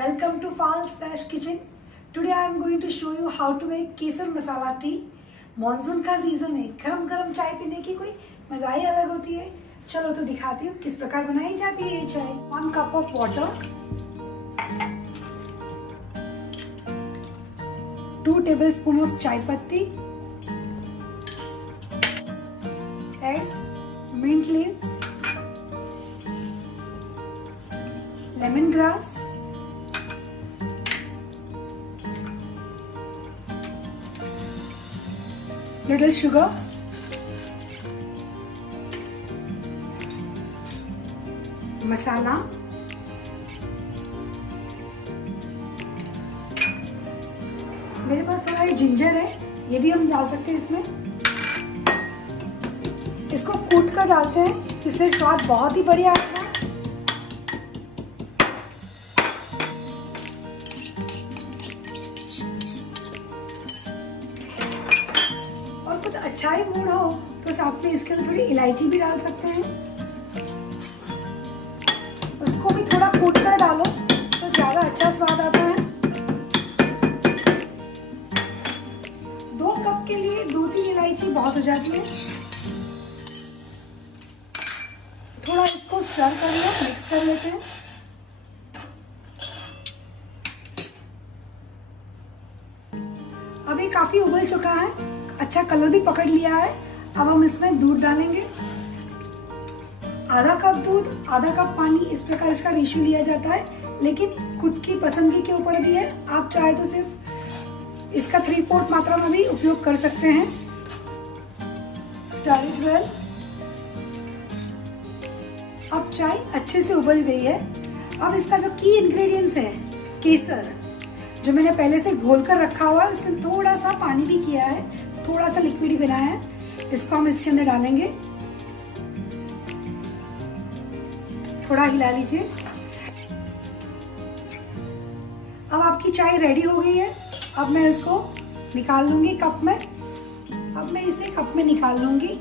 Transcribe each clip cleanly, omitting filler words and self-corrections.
Welcome to Fal's Fresh Kitchen. Today I am going to show you how to make Kesar masala T. Monsoon का season है, गरम गरम चाय पीने की कोई मजा ही अलग होती है. चलो तो दिखाती हूँ किस प्रकार बनाई जाती है ये चाय. 1 cup of water, 2 tablespoon of चाय पत्ती, add mint leaves, lemongrass, little sugar, मसाला, मेरे पास थोड़ा ये जिंजर है, ये भी हम डाल सकते हैं इसमें. इसको कूट कर डालते हैं, इससे स्वाद बहुत ही बढ़िया आता है. और कुछ अच्छा ही मूड हो तो साथ में इसके अंदर थोड़ी इलायची भी डाल सकते हैं. उसको भी थोड़ा कूट कर डालो तो ज्यादा अच्छा स्वाद आता है. 2 कप के लिए 2-3 इलायची बहुत हो जाती है. थोड़ा इसको स्टर कर लो, मिक्स कर लेते हैं. अभी काफी उबल चुका है, अच्छा कलर भी पकड़ लिया है. अब हम इसमें दूध डालेंगे. आधा कप दूध, आधा कप पानी, इस प्रकार इसका रेशियो लिया जाता है, लेकिन खुद की पसंद के ऊपर भी है. आप चाहे तो सिर्फ इसका 3/4 मात्रा में भी उपयोग कर सकते हैं. Stir it well. अब चाय अच्छे से उबल गई है. अब इसका जो की इंग्रेडिएंट्स है, केसर, जो मैंने पहले से घोल कर रखा हुआ है, उसके थोड़ा सा पानी भी किया है, थोड़ा सा लिक्विड ही बनाया है. इसको हम इसके अंदर डालेंगे. थोड़ा हिला लीजिए. अब आपकी चाय रेडी हो गई है. अब मैं इसको निकाल लूंगी कप में. अब मैं इसे कप में निकाल लूंगी.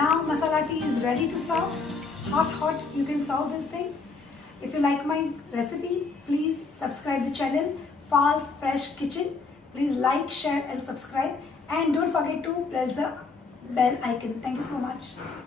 Now masala tea is ready to serve. Hot, you can serve this thing. If you like my recipe, please subscribe the channel Fal's Fresh Kitchen. Please like, share and subscribe, and don't forget to press the bell icon. Thank you so much.